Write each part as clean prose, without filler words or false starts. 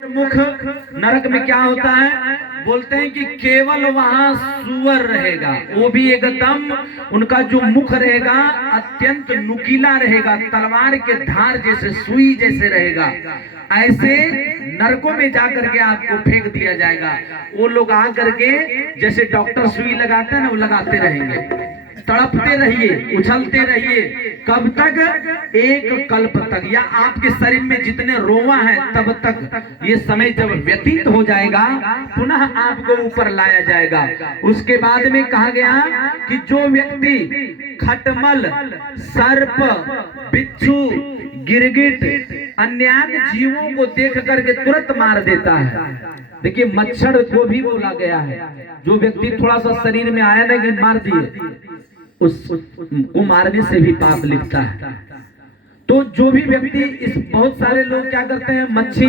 मुख नरक में क्या होता है, बोलते हैं कि केवल वहां सुअर रहेगा, वो भी एकदम उनका जो मुख रहेगा अत्यंत नुकीला रहेगा, तलवार के धार जैसे सुई जैसे रहेगा। ऐसे नरकों में जाकर के आपको फेंक दिया जाएगा। वो लोग आकर के जैसे डॉक्टर सुई लगाते हैं ना, वो लगाते रहेंगे, तड़पते रहिए, उछलते रहिए, कब तक? एक कल्प तक, या आपके शरीर में जितने रोवा है तब तक। ये समय जब व्यतीत हो जाएगा पुनः आपको ऊपर लाया जाएगा। उसके बाद में कहा गया कि जो व्यक्ति खटमल, सर्प, बिच्छू, गिरगिट, अन्य जीवों को देख करके तुरंत मार देता है। देखिए मच्छर को भी बोला गया है, जो व्यक्ति थोड़ा सा शरीर में आया ना कि मार दिए, उसको मारने से भी पाप लिखता है। तो जो भी व्यक्ति इस, बहुत सारे लोग क्या करते हैं, मच्छी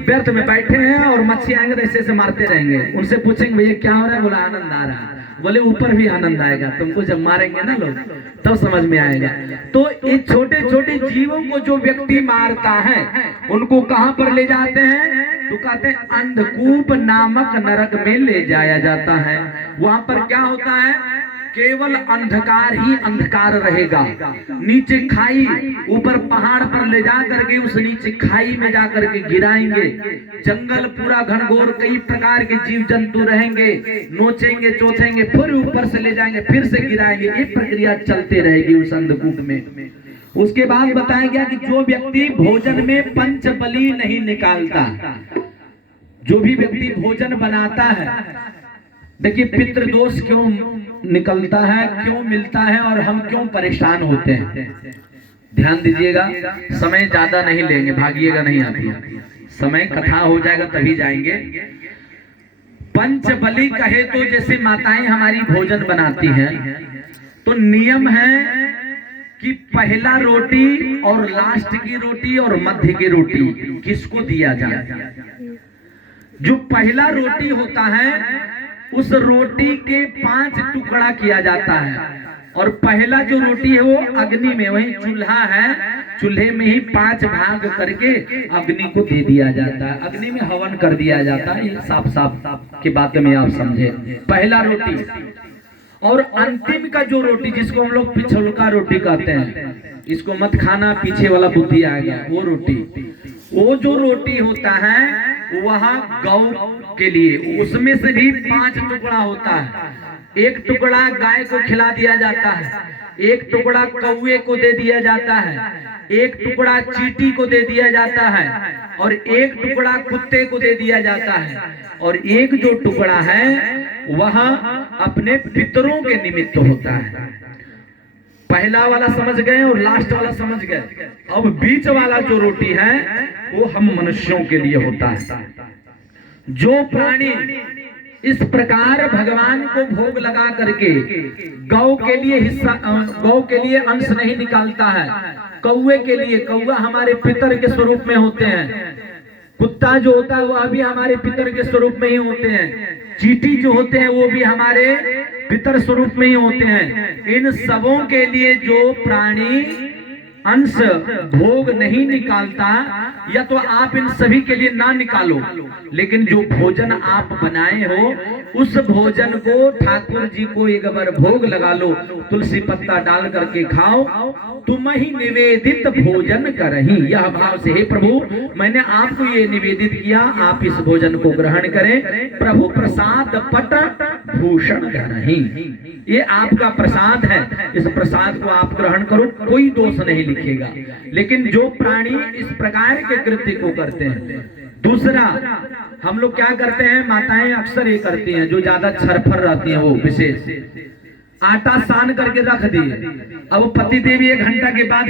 व्यर्थ में बैठे हैं और मच्छी आएंगे तो ऐसे ऐसे मारते रहेंगे। उनसे पूछेंगे भैया क्या हो रहा है, बोला आनंद आ रहा है। बोले ऊपर भी आनंद आएगा, तुमको जब मारेंगे ना लोग तब समझ में आएगा। तो ये छोटे छोटे जीवों को जो व्यक्ति मारता है उनको कहां पर ले जाते हैं, तो कहते हैं अंधकूप नामक नरक में ले जाया जाता है। वहां पर क्या होता है, केवल अंधकार ही अंधकार रहेगा। नीचे खाई, ऊपर पहाड़ पर ले जा करके उस नीचे खाई में जाकर के गिराएंगे। जंगल पूरा घनघोर, कई प्रकार के जीव जंतु रहेंगे, नोचेंगे चोचेंगे, फिर ऊपर से ले जाएंगे, फिर से गिराएंगे। ये प्रक्रिया चलते रहेगी उस अंधकूप में। उसके बाद बताया गया कि जो व्यक्ति भोजन में पंच बलि नहीं निकालता, जो भी व्यक्ति भोजन बनाता है, देखिए पितृदोष क्यों निकलता है, क्यों मिलता है और हम क्यों परेशान होते हैं। ध्यान दीजिएगा, समय ज्यादा नहीं लेंगे, भागिएगा नहीं आती है, समय कथा हो जाएगा तभी जाएंगे। पंच बलि कहे तो जैसे माताएं हमारी भोजन बनाती हैं तो नियम है कि पहला रोटी और लास्ट की रोटी और मध्य की रोटी किसको दिया जाए। जो पहला रोटी होता है उस रोटी के 5 टुकड़ा किया जाता है, और पहला जो रोटी है वो अग्नि में, वही चूल्हा है, चूल्हे में ही 5 भाग करके अग्नि को दे दिया जाता है, अग्नि में हवन कर दिया जाता है। ये साफ साफ की बात में आप समझे, पहला रोटी। और अंतिम का जो रोटी जिसको हम लोग पिछलका रोटी कहते हैं, इसको मत खाना पीछे वाला बुद्धि आएगा, वो रोटी, वो जो रोटी होता है वहां गौ के लिए, उसमें से भी 5 टुकड़ा होता है। एक टुकड़ा गाय को खिला दिया जाता है, एक टुकड़ा कौवे को दे दिया जाता है, एक टुकड़ा चींटी को दे दिया जाता है, और एक टुकड़ा कुत्ते को दे दिया जाता है, और एक जो टुकड़ा है वह अपने पितरों के निमित्त होता है। पहला वाला समझ गए और लास्ट वाला समझ गए। अब बीच वाला जो रोटी है वो हम मनुष्यों के लिए होता है। जो प्राणी इस प्रकार भगवान को भोग लगा करके गौ के लिए हिस्सा, गौ के लिए अंश नहीं निकालता है, कौवे के लिए, कौवा हमारे पितर के स्वरूप में होते हैं, कुत्ता जो होता है वह भी हमारे पितर के स्वरूप में ही होते हैं, चींटी जो होते हैं वो भी हमारे पितर स्वरूप में ही होते हैं। इन सबों के लिए जो प्राणी अंश भोग नहीं निकालता, या तो आप इन सभी के लिए ना निकालो, लेकिन जो भोजन आप बनाए हो उस भोजन को ठाकुर जी को एक बार भोग लगा लो, तुलसी पत्ता डाल करके खाओ, तुम ही निवेदित भोजन करही। यह भाव से, हे प्रभु मैंने आपको ये निवेदित किया, आप इस भोजन को ग्रहण करें। प्रभु प्रसाद पट भूषण करही, ये आपका प्रसाद है, इस प्रसाद को आप ग्रहण करो, कोई दोष नहीं लिखेगा। लेकिन जो प्राणी इस प्रकार के कृत्य को करते हैं, दूसरा हम लोग क्या करते हैं, माताएं अक्सर ये करती हैं, जो ज्यादा छरफर रहती हैं वो विशेष आटा सान करके रख दिए, अब पति देवी 1 घंटा के बाद